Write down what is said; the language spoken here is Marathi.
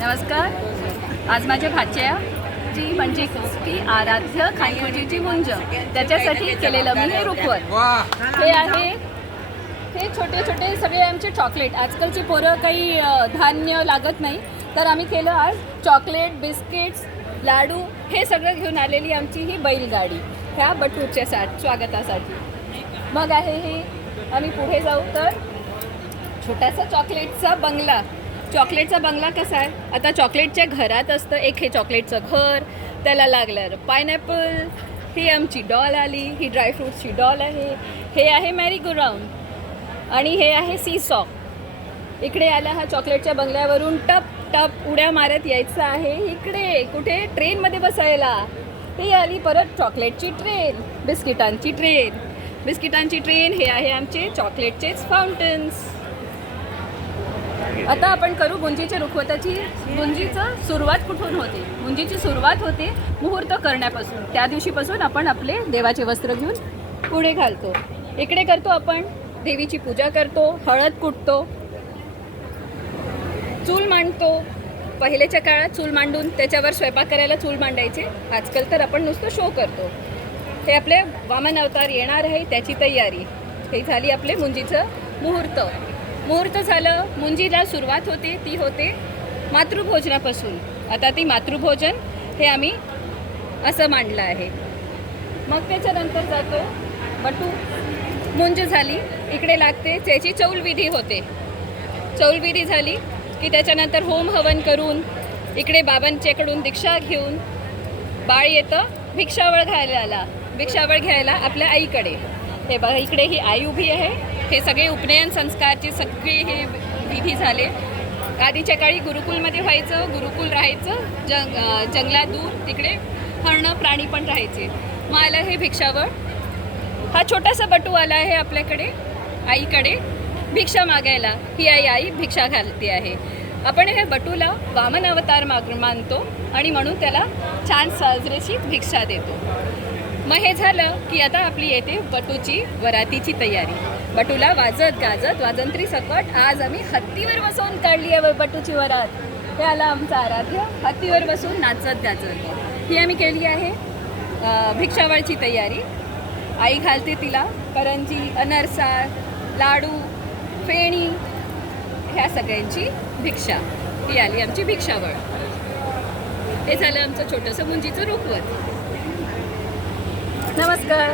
नमस्कार. आज माझ्या भाच्याची म्हणजे की आराध्य खानपूजीची मुंज त्याच्यासाठी केलेलं मी हे रुखवत. हे आहे हे छोटे छोटे सगळे आमचे चॉकलेट. आजकालची पोरं काही धान्य लागत नाही तर आम्ही केलं आज चॉकलेट, बिस्किट्स, लाडू हे सगळं घेऊन आलेली आमची ही बैलगाडी ह्या बटूच्या स्वागतासाठी. मग आहे हे आम्ही पुढे जाऊ तर छोटासा चॉकलेटचा बंगला. चॉकलेटचा बंगला कसा आहे, आता चॉकलेटच्या घरात असतं एक हे चॉकलेटचं घर, त्याला लागलं पायनॅपल. ही आमची डॉल आली, ही ड्रायफ्रूट्सची डॉल आहे. हे आहे मॅरी गो राऊंड आणि हे आहे सी सॉ. इकडे आला हा चॉकलेटच्या बंगल्यावरून टप टप उड्या मारत यायचं आहे इकडे कुठे ट्रेनमध्ये बसायला. ही आली परत चॉकलेटची ट्रेन, बिस्किटांची ट्रेन. हे आहे आमचे चॉकलेटचेच फाउंटन्स. आता आपण करू गुंजीच्या रुखवताची. गुंजीचं सुरुवात कुठून होते? गुंजीची सुरुवात होते मुहूर्त करण्यापासून. त्या दिवशीपासून आपण आपले देवाचे वस्त्र घेऊन पुढे घालतो. इकडे करतो आपण देवीची पूजा करतो, हळद कुटतो, चूल मांडतो. पहिल्याच्या काळात चूल मांडून त्याच्यावर स्वयंपाक करायला चूल मांडायचे. आजकाल तर आपण नुसतं शो करतो. हे आपले वामन अवतार येणार आहे त्याची तयारी. हे झाली आपले मुंजीचं मुहूर्त झालं. मुंजीला सुरुवात होते ती होते मातृभोजनापासून. आता ती मातृभोजन हे आम्ही असं मांडलं आहे. मग त्याच्यानंतर जातो बटू. मुंज झाली, इकडे लागते त्याची चौलविधी होते. चौलविधी झाली की त्याच्यानंतर होम हवन करून इकडे बाबांच्याकडून दीक्षा घेऊन बाळ येतं भिक्षावळ घ्यायला आपल्या आईकडे. हे बघा इकडे ही आई उभी आहे. हे सगळे उपनयन संस्कारचे सगळे हे विधी झाले. आधीच्या काळी गुरुकुलमध्ये व्हायचं, गुरुकुल राहायचं, जंगलात दूर तिकडे हरणं प्राणी पण राहायचे. मग आलं हे भिक्षावळ. हा छोटासा बटू आला आहे आपल्याकडे आईकडे भिक्षा मागायला. ही आई भिक्षा घालते आहे. आपण हे बटूला वामन अवतार मानतो आणि म्हणून त्याला छान साजरेची भिक्षा देतो. मग हे झालं की आता आपली येते बटूची वरातीची तयारी. बटूला वाजत गाजत वाजंत्री सकट आज आम्ही हत्तीवर बसवून काढली आहे बटूची वरात. हे आला आमचा आराध्य हत्तीवर बसून नाचत गाजत. ही आम्ही केली आहे भिक्षावळची तयारी. आई घालते तिला करंजी, अनरसा, लाडू, फेणी ह्या सगळ्यांची भिक्षा. ही आली आमची भिक्षावळ. हे झालं आमचं छोटंसं मुंजीचं रुखवत. नमस्कार.